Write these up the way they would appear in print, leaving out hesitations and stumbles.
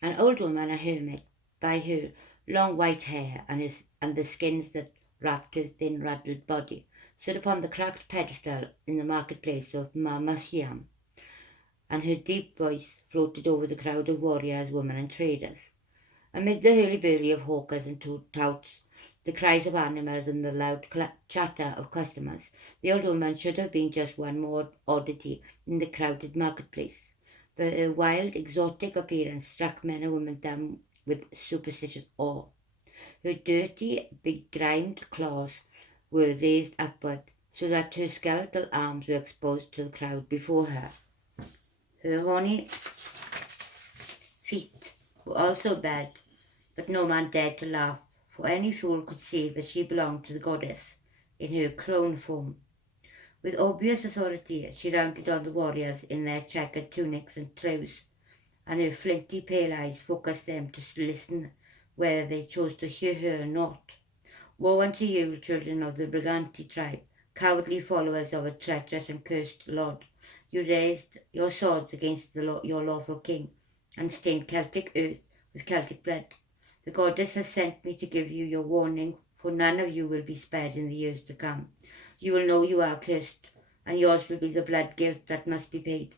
An old woman, a hermit, by her long white hair and the skins that wrapped her thin raddled body, stood upon the cracked pedestal in the marketplace of Marmachiam, and her deep voice floated over the crowd of warriors, women, and traders. Amid the hurly-burly of hawkers and touts, the cries of animals and the loud chatter of customers, the old woman should have been just one more oddity in the crowded marketplace. But her wild, exotic appearance struck men and women down with superstitious awe. Her dirty, begrimed claws were raised upward, so that her skeletal arms were exposed to the crowd before her. Her horny feet were also bared, but no man dared to laugh, for any fool could see that she belonged to the goddess in her crone form. With obvious authority she rounded on the warriors in their checkered tunics and clothes, and her flinty pale eyes focused them to listen whether they chose to hear her or not. Woe unto you, children of the Briganti tribe, cowardly followers of a treacherous and cursed lord. You raised your swords against your lawful king, and stained Celtic earth with Celtic blood. The goddess has sent me to give you your warning, for none of you will be spared in the years to come. You will know you are cursed, and yours will be the blood guilt that must be paid.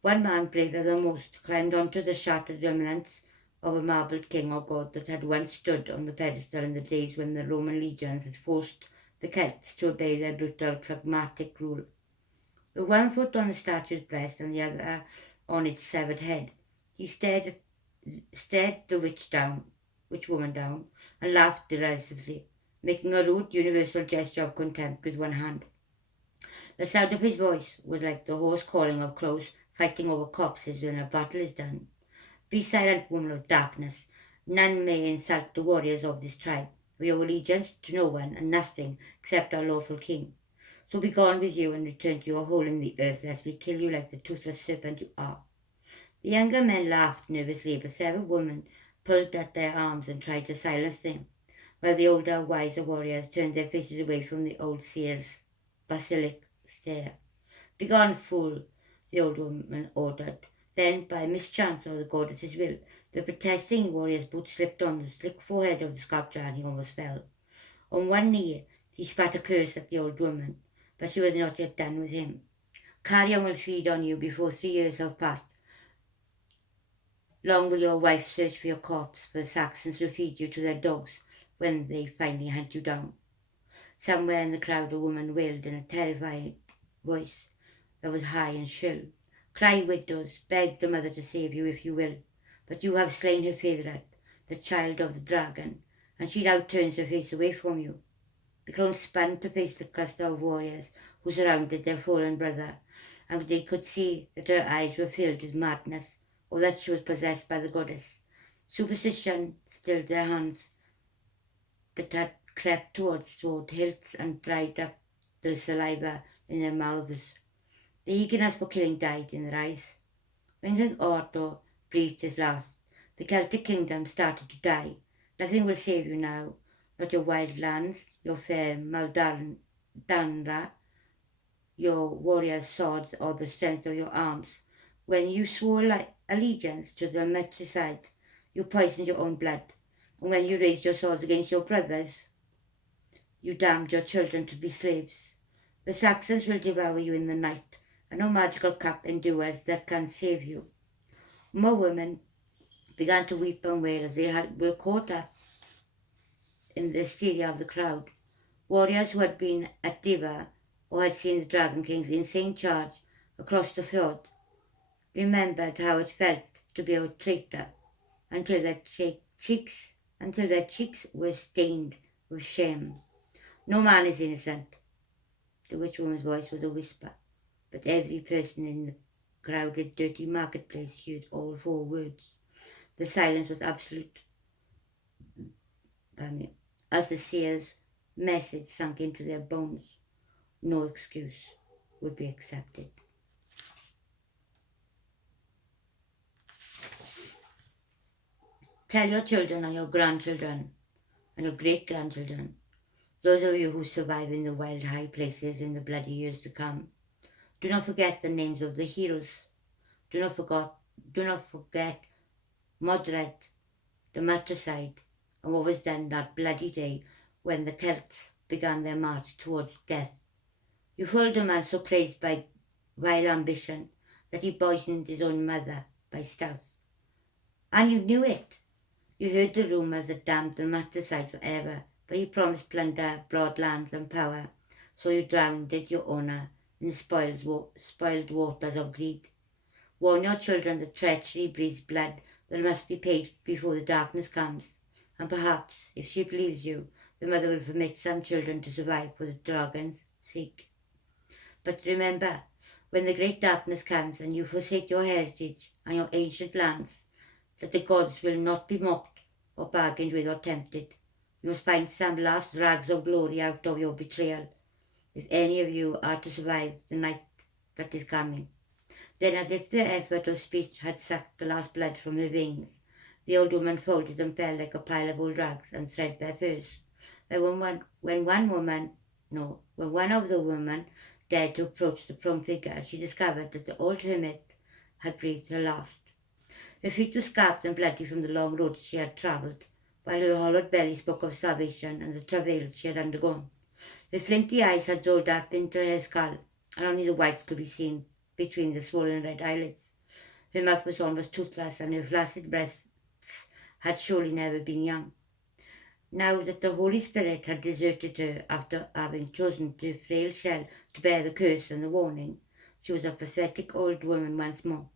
One man, braver than most, climbed onto the shattered remnants of a marbled king or god that had once stood on the pedestal in the days when the Roman legions had forced the Celts to obey their brutal, pragmatic rule. With one foot on the statue's breast and the other on its severed head, he stared the witch woman down, and laughed derisively, making a rude universal gesture of contempt with one hand. The sound of his voice was like the hoarse calling of crows fighting over corpses when a battle is done. Be silent, woman of darkness. None may insult the warriors of this tribe. We owe allegiance to no one and nothing except our lawful king. So be gone with you and return to your hole in the earth, lest we kill you like the toothless serpent you are. The younger men laughed nervously, but several women pulled at their arms and tried to silence them, while the older, wiser warriors turned their faces away from the old seer's basilic stare. Begone, fool, the old woman ordered. Then, by mischance or the goddess's will, the protesting warrior's boot slipped on the slick forehead of the sculptor and he almost fell. On one knee, he spat a curse at the old woman, but she was not yet done with him. Carrion will feed on you before 3 years have passed. Long will your wife search for your corpse, for the Saxons will feed you to their dogs when they finally hunt you down. Somewhere in the crowd a woman wailed in a terrified voice that was high and shrill. Cry, widows, beg the mother to save you if you will, but you have slain her favourite, the child of the dragon, and she now turns her face away from you. The crone spun to face the cluster of warriors who surrounded their fallen brother, and they could see that her eyes were filled with madness, or that she was possessed by the goddess. Superstition stilled their hands that had crept towards sword hilts and dried up the saliva in their mouths. The eagerness for killing died in their eyes. When King Otto breathed his last, the Celtic kingdom started to die. Nothing will save you now, not your wild lands, your fair Maldanra, your warriors' swords, or the strength of your arms. When you swore allegiance to the matricide, you poisoned your own blood. And when you raised your swords against your brothers, you damned your children to be slaves. The Saxons will devour you in the night, and no magical cup endures that can save you. More women began to weep and wail as they were caught up in the hysteria of the crowd. Warriors who had been at Diva or had seen the Dragon King's insane charge across the fjord remembered how it felt to be a traitor until their cheeks were stained with shame. No man is innocent. The witch woman's voice was a whisper, but every person in the crowded, dirty marketplace heard all 4 words. The silence was absolute. As the seer's message sunk into their bones, no excuse would be accepted. Tell your children and your grandchildren and your great-grandchildren, those of you who survive in the wild high places in the bloody years to come. Do not forget the names of the heroes. Do not forget Modred, the matricide, and what was done that bloody day when the Celts began their march towards death. You fooled a man so crazed by vile ambition that he poisoned his own mother by stealth. And you knew it. You heard the rumours that damned the matricide forever, but you promised plunder, broad lands and power, so you drowned your honour in the spoiled waters of greed. Warn your children that treachery breeds blood that must be paid before the darkness comes, and perhaps, if she believes you, the mother will permit some children to survive for the dragon's sake. But remember, when the great darkness comes and you forsake your heritage and your ancient lands, that the gods will not be mocked or bargained with or tempted. You must find some last rags of glory out of your betrayal, if any of you are to survive the night that is coming. Then, as if the effort of speech had sucked the last blood from her veins, the old woman folded and fell like a pile of old rags and threadbare furs. When one of the women dared to approach the prone figure, she discovered that the old hermit had breathed her last. Her feet were scarred and bloody from the long road she had travelled, while her hollowed belly spoke of starvation and the travails she had undergone. Her flinty eyes had rolled up into her skull, and only the whites could be seen between the swollen red eyelids. Her mouth was almost toothless, and her flaccid breasts had surely never been young. Now that the Holy Spirit had deserted her after having chosen her frail shell to bear the curse and the warning, she was a pathetic old woman once more.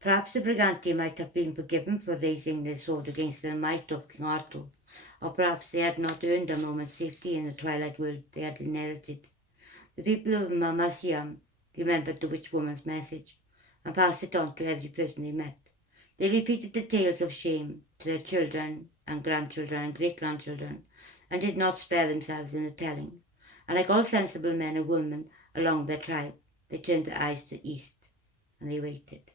Perhaps the Briganti might have been forgiven for raising their sword against the might of King Arthur, or perhaps they had not earned a moment's safety in the twilight world they had inherited. The people of Mamasiam remembered the witch woman's message, and passed it on to every person they met. They repeated the tales of shame to their children and grandchildren and great-grandchildren, and did not spare themselves in the telling. And like all sensible men and women along their tribe, they turned their eyes to the east, and they waited.